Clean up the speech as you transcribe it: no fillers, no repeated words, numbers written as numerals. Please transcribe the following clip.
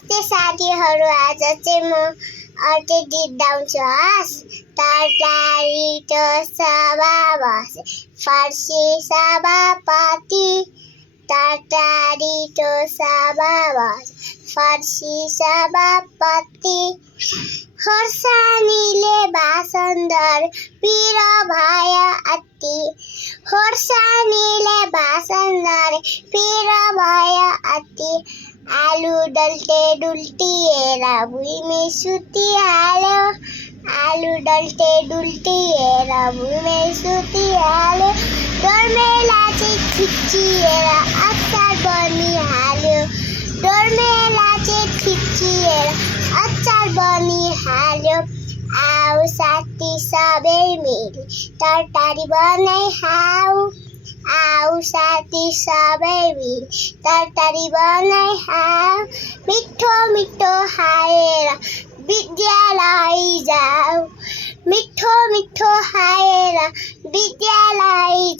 नमस्ते साथीहरू, आज चाहिँ म अर्कै गीत गाउँछु हस्। तरकारी टोसावा बसे फर्सी सभापति, तरकारी टोसावा बसे फर्सी सभापति। खोर्सानीले भाषणदार पिरो भयो अति, खोर्सानीले भाषणदार पिरो भयो अति। आलु डल्टे डुल्टिएर भुइँमै सुतिहाल्यो, आलु डल्टे डुल्टिएर भुइँमै सुतिहाल्यो। डोर्मेला चाहिँ खिचिएर अचार बनिहाल्यो, डोर्मेला चाहिँ खिचिएर अचार बनिहाल्यो। आऊ साथी सबै मिली तरकारी बनाइखाऊ, आऊ साथी सबै मिली तरकारी बनाइखाऊ। मिठो मिठो खाएर विद्यालय जाऊ, मिठो मिठो खाएर विद्यालय